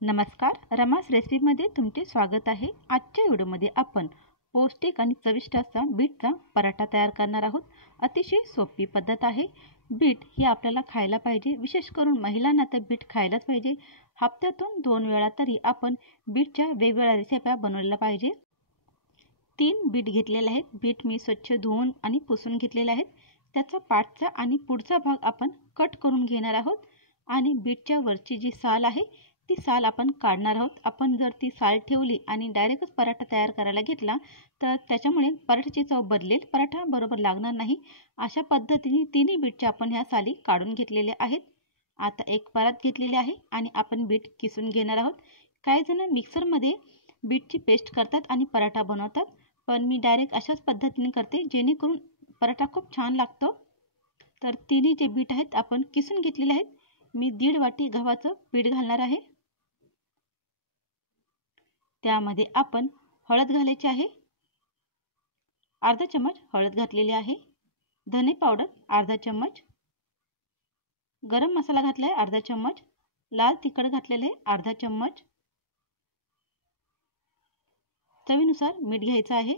नमस्कार, रमास रेसिपीमध्ये तुमचे स्वागत आहे। आजच्या व्हिडिओमध्ये आपण पौष्टिक आणि चविष्ट असा बीटचा पराठा तयार करणार आहोत। अतिशय सोपी पद्धत आहे। बीट हे आपल्याला खायला पाहिजे, विशेष करून महिलांना तर बीट खायलाच पाहिजे। हप्त्यातून 2 वेळा तरी आपण बीटच्या वेगवेगळ्या रेसिपी बनवल्या पाहिजे। 3 बीट घेतलेले आहेत। बीट मी स्वच्छ धुवून आणि पुसून घेतलेले आहेत। त्याचा पाठचा आणि पुढचा भाग आपण कट करून घेणार आहोत आणि बीटच्या वरची जी साल आहे ती साल आपण काढणार आहोत। आपण जर ती साल ठेवली आणि डायरेक्टच पराठा तयार करायला घेतला तर त्याच्यामुळे पराठ्याची चव बदलेल, पराठा बरोबर लागणार नाही। अशा पद्धतीने तिन्ही बीटच्या आपण ह्या साली काढून घेतलेल्या आहेत। आता एक परात घेतलेली आहे आणि आपण बीट किसून घेणार आहोत। काही जण मिक्सरमध्ये बीटची पेस्ट करतात आणि पराठा बनवतात, पण मी डायरेक्ट अशाच पद्धतीने करते जेणेकरून पराठा खूप छान लागतो। तर तिन्ही जे बीट आहेत आपण किसून घेतलेले आहेत। मी 1.5 वाटी गव्हाचं पीठ घालणार आहे। त्यामध्ये आपण हळद घालायची आहे। अर्धा चमच हळद घातलेली आहे। धने पावडर अर्धा चमच, गरम मसाला घातला आहे अर्धा चमच, लाल तिखट घातलेले आहे अर्धा चमच, चवीनुसार मीठ घ्यायचं आहे।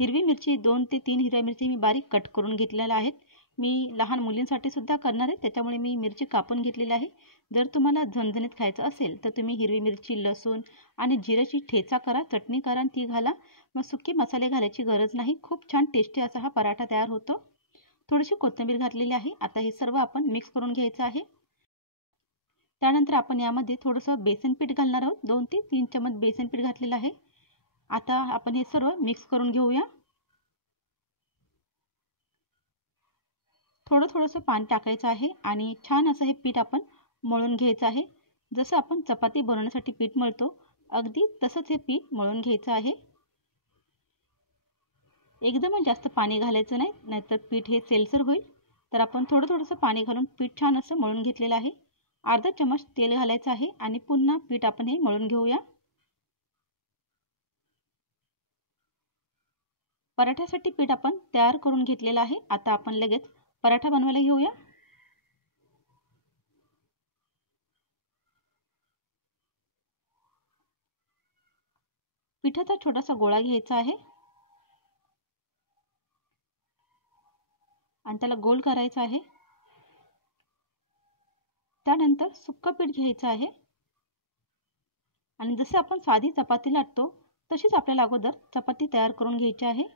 हिरवी मिरची 2 ते 3 हिरव्या मिरची मी बारीक कट करून घेतलेल्या आहेत। मी लहान मुलींसाठी सुद्धा करणार आहे, त्याच्यामुळे मी मिरची कापून घेतलेली आहे। जर तुम्हाला झणझणीत खायचं असेल तर तुम्ही हिरवी मिरची, लसूण आणि जिऱ्याची ठेचा करा, चटणी करा आणि ती घाला। मग सुके मसाले घालायची गरज नाही। खूप छान टेस्टी असा हा पराठा तयार होतो। थोडीशी कोथिंबीर घातलेली आहे। आता हे सर्व आपण मिक्स करून घ्यायचं आहे। त्यानंतर आपण यामध्ये थोडंसं बेसन पीठ घालणार आहोत। 2 ते 3 चमच बेसन पीठ घातलेलं आहे। आता आपण हे सर्व मिक्स करून घेऊया। थोडंसं पाणी टाकायचं आहे आणि छान असं हे पीठ आपण मळून घ्यायचं आहे। जसं आपण चपाती बनवण्यासाठी पीठ मळतो अगदी तसंच हे पीठ मळून घ्यायचं आहे। एकदम जास्त पाणी घालायचं नाही, नाहीतर पीठ हे सेलसर होईल। तर आपण थोडंसं पाणी घालून पीठ छान असं मळून घेतलेलं आहे। अर्धा चमच तेल घालायचं आहे आणि पुन्हा पीठ आपण हे मळून घेऊया। पराठ्यासाठी पीठ आपण तयार करून घेतलेलं आहे। आता आपण लगेच पराठा बनवायला घेऊया। पिठाचा छोटासा गोळा घ्यायचा आहे आणि त्याला गोल करायचा आहे। त्यानंतर सुक्कं पीठ घ्यायचं आहे आणि जसे आपण साधी चपाती लाटतो तशीच आपल्याला अगोदर चपाती तयार करून घ्यायची आहे।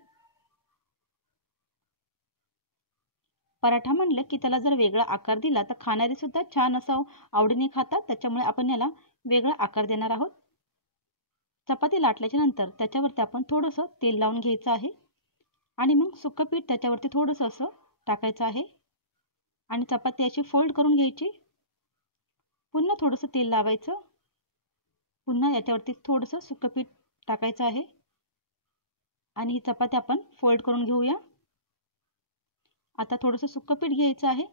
पराठा म्हणलं की त्याला जर वेगळा आकार दिला तर खाणारे सुद्धा छान असं आवडीने खातात, त्याच्यामुळे आपण याला वेगळा आकार देणार आहोत। चपाती लाटल्याच्या नंतर त्याच्यावरती आपण थोडंसं तेल लावून घ्यायचं आहे आणि मग सुक्कं पीठ त्याच्यावरती थोडंसं असं टाकायचं आहे आणि चपाती अशी फोल्ड करून घ्यायची। पुन्हा थोडंसं तेल लावायचं, पुन्हा याच्यावरती थोडंसं सुक्कं पीठ टाकायचं आहे आणि ही चपाती आपण फोल्ड करून घेऊया। आता थोडंसं सुक्कं पीठ घ्यायचं आहे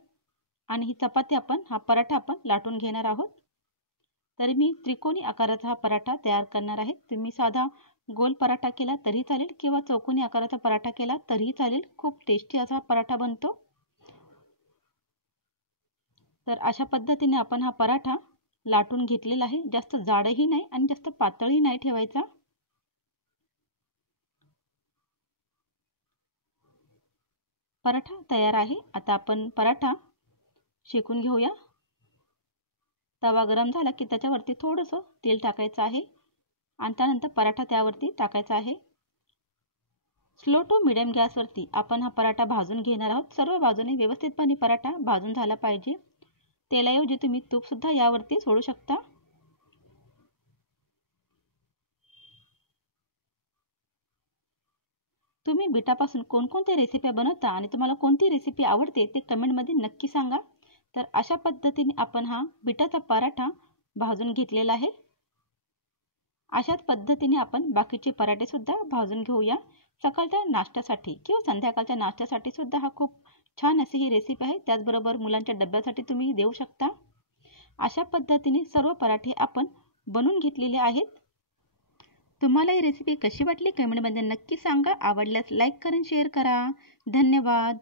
आणि ही चपाती हा पराठा आपण लाटून घेणार आहोत। तर मी त्रिकोणी आकाराचा हा पराठा तयार करणार आहे। तुम्ही साधा गोल पराठा केला तरी चालेल किंवा चौकोनी आकाराचा पराठा केला तरी चालेल। खूप टेस्टी असा पराठा बनतो। तर अशा पद्धतीने आपण हा पराठा लाटून घेतलेला आहे। जास्त जाडही नाही आणि जास्त पातळही नाही ठेवायचा। पराठा तयार आहे। आता आपण पराठा शेकून घेऊया। तवा गरम झाला की त्याच्यावरती थोडंसं तेल टाकायचं आहे आणि त्यानंतर पराठा त्यावरती टाकायचा आहे। स्लो टू मीडियम गॅसवरती आपण हा पराठा भाजून घेणार आहोत। सर्व बाजूने व्यवस्थितपणे पराठा भाजून झाला पाहिजे। तेलाऐवजी तुम्ही तूप सुद्धा यावरती सोडू शकता। तुम्ही बीटापासून कोणकोणत्या रेसिपी बनवता आणि तुम्हाला कोणती रेसिपी आवडते ते कमेंटमध्ये नक्की सांगा। तर अशा पद्धतीने आपण हा बीटाचा पराठा भाजून घेतलेला आहे। अशाच पद्धतीने आपण बाकीचे पराठे सुद्धा भाजून घेऊया। सकाळच्या नाश्त्यासाठी किंवा संध्याकाळच्या नाश्त्यासाठी सुद्धा हा खूप छान अशी ही रेसिपी आहे। त्याचबरोबर मुलांच्या डब्यासाठी तुम्ही देऊ शकता। अशा पद्धतीने सर्व पराठे आपण बनवून घेतलेले आहेत। तुम्हाला ही रेसिपी कशी वाटली कमेंटमध्ये नक्की सांगा। आवडल्यास लाईक करून शेअर करा। धन्यवाद।